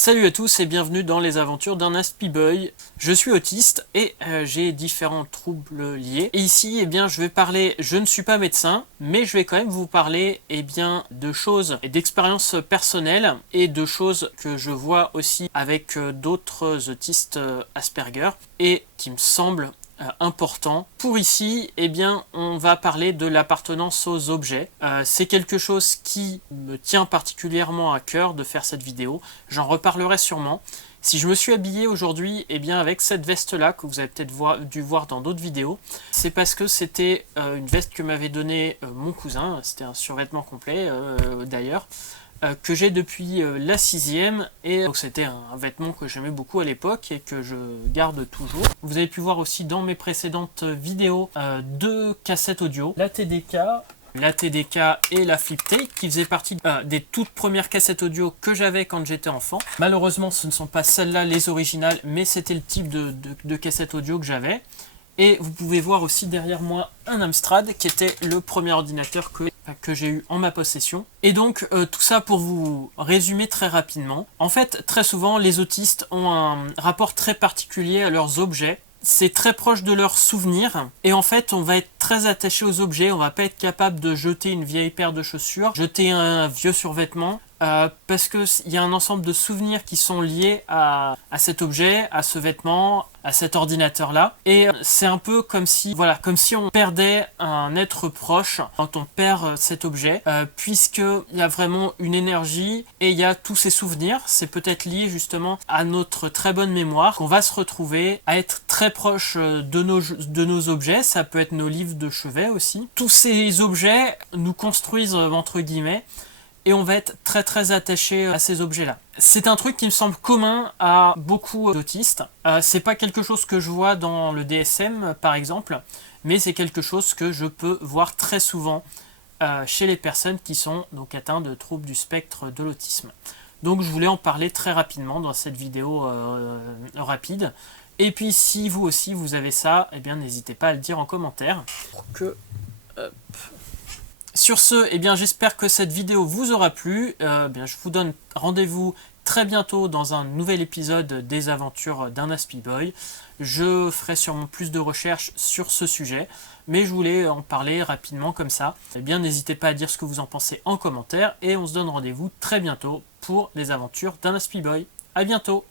Salut à tous et bienvenue dans les aventures d'un Aspie Boy. Je suis autiste et j'ai différents troubles liés. Et ici, je vais parler, je ne suis pas médecin, mais je vais quand même vous parler de choses et d'expériences personnelles et de choses que je vois aussi avec d'autres autistes Asperger et qui me semblent important. Pour ici, on va parler de l'appartenance aux objets. C'est quelque chose qui me tient particulièrement à cœur de faire cette vidéo. J'en reparlerai sûrement. Si je me suis habillé aujourd'hui avec cette veste-là, que vous avez peut-être dû voir dans d'autres vidéos, c'est parce que c'était une veste que m'avait donnée mon cousin. C'était un survêtement complet d'ailleurs. Que j'ai depuis la 6e, et donc c'était un vêtement que j'aimais beaucoup à l'époque et que je garde toujours. Vous avez pu voir aussi dans mes précédentes vidéos deux cassettes audio, la TDK et la Flip-Take, qui faisaient partie des toutes premières cassettes audio que j'avais quand j'étais enfant. Malheureusement, ce ne sont pas celles-là les originales, mais c'était le type de cassette audio que j'avais. Et vous pouvez voir aussi derrière moi un Amstrad qui était le premier ordinateur que j'ai eu en ma possession. Et donc tout ça pour vous résumer très rapidement. En fait, très souvent, les autistes ont un rapport très particulier à leurs objets. C'est très proche de leurs souvenirs. Et en fait, on va être très attaché aux objets. On va pas être capable de jeter une vieille paire de chaussures, jeter un vieux survêtement. Parce qu'il y a un ensemble de souvenirs qui sont liés à cet objet, à ce vêtement, à cet ordinateur-là. Et c'est un peu comme si on perdait un être proche quand on perd cet objet, puisqu'il y a vraiment une énergie et il y a tous ces souvenirs. C'est peut-être lié justement à notre très bonne mémoire qu'on va se retrouver à être très proche de nos objets. Ça peut être nos livres de chevet aussi. Tous ces objets nous construisent, entre guillemets, et on va être très très attaché à ces objets-là. C'est un truc qui me semble commun à beaucoup d'autistes. C'est pas quelque chose que je vois dans le DSM par exemple, mais c'est quelque chose que je peux voir très souvent chez les personnes qui sont donc atteintes de troubles du spectre de l'autisme. Donc je voulais en parler très rapidement dans cette vidéo rapide. Et puis si vous aussi vous avez ça, n'hésitez pas à le dire en commentaire. Sur ce, j'espère que cette vidéo vous aura plu. Je vous donne rendez-vous très bientôt dans un nouvel épisode des aventures d'un Aspie Boy. Je ferai sûrement plus de recherches sur ce sujet, mais je voulais en parler rapidement comme ça. N'hésitez pas à dire ce que vous en pensez en commentaire et on se donne rendez-vous très bientôt pour les aventures d'un Aspie Boy. À bientôt!